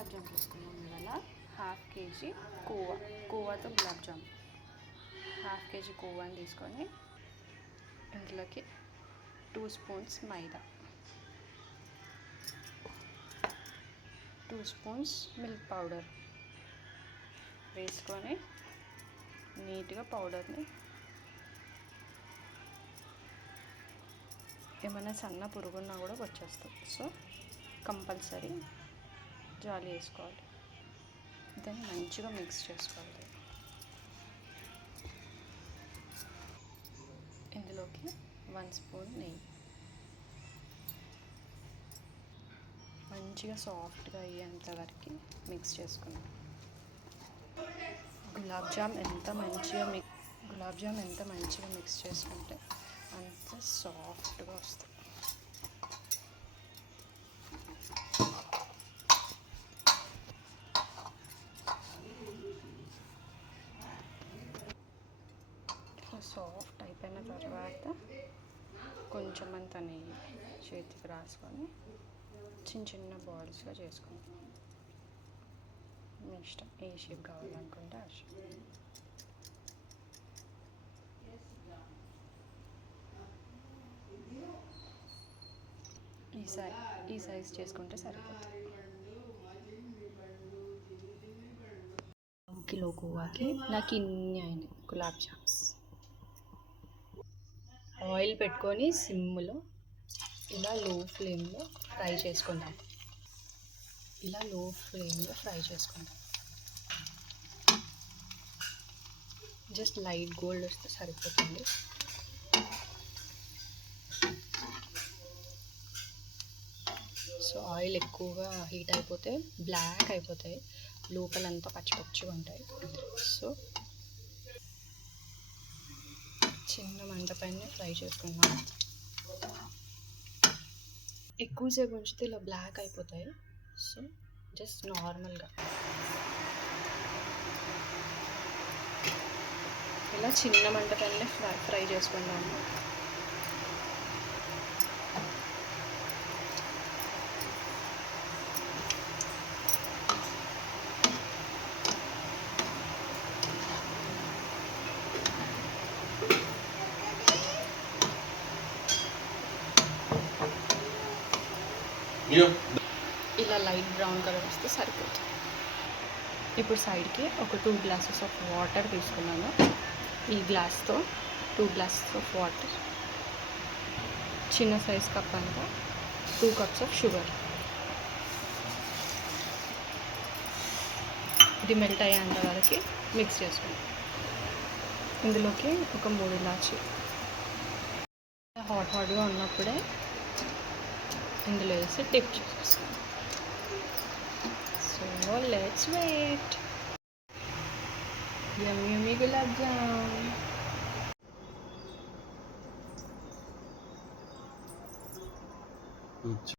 గులాబ్ జామ్ తీసుకున్నాం ఇవాళ. Half KG కోవాతో గులాబ్ జామ్. హాఫ్ కేజీ కోవాని తీసుకొని ఇందులోకి 2 స్పూన్స్ మైదా, 2 స్పూన్స్ మిల్క్ పౌడర్ వేసుకొని నీట్గా పౌడర్ని ఏమైనా సన్న పురుగున్నా కూడా వచ్చేస్తుంది. సో కంపల్సరీ జాలి వేసుకోవాలి. దాన్ని మంచిగా మిక్స్ చేసుకోవాలి. ఇందులోకి 1 స్పూన్ నెయ్యి. మంచిగా సాఫ్ట్గా అయ్యేంత వరకు మిక్స్ చేసుకున్నాం. గులాబ్ జామ్ ఎంత మంచిగా మిక్స్ చేసుకుంటే అంత సాఫ్ట్గా వస్తుంది. సాఫ్ట్ అయిపోయిన తర్వాత కొంచెం అంత నెయ్యి చేతికి రాసుకొని చిన్న చిన్న బాల్స్గా చేసుకుంటాం. మీ ఇష్టం, ఏ షేప్ కావాలనుకుంటే ఆ షేప్. ఈ సైజ్ చేసుకుంటే సరిపోతుంది. 1 కిలో కోవాకి నాకు ఇన్ని అయినాయి గులాబ్ జామ్స్. ఆయిల్ పెట్టుకొని సిమ్లో ఇలా లో ఫ్లేమ్లో ఫ్రై చేసుకుందాం. జస్ట్ లైట్ గోల్డ్ వస్తే సరిపోతుంది. సో ఆయిల్ ఎక్కువగా హీట్ అయిపోతే బ్లాక్ అయిపోతాయి, లోపలంతా పచ్చి పచ్చిగా ఉంటాయి. సో చిన్న మంట పైన ఫ్రై చేసుకుందాం. ఎక్కువసేపు ఉంచితే ఇలా బ్లాక్ అయిపోతాయి. సో జస్ట్ నార్మల్గా ఇలా చిన్న మంట పైన ఫ్రై చేసుకుందాము. ఇలా లైట్ బ్రౌన్ కలర్ వస్తే సరిపోతుంది. ఇప్పుడు సైడ్కి ఒక 2 గ్లాసెస్ ఆఫ్ వాటర్ తీసుకున్నాను. ఈ గ్లాస్తో 2 గ్లాసెస్ ఆఫ్ వాటర్, చిన్న సైజ్ కప్ అంతా 2 కప్స్ ఆఫ్ షుగర్. ఇది మెల్ట్ అయ్యేంత వరకు మిక్స్ చేసుకుంటాం. ఇందులోకి ఒక 3 ఇలాచి హాట్గా ఉన్నప్పుడే ఇందులో వేసి డిప్ చేసేస్తాం. So let's wait. Yummy gulab jam.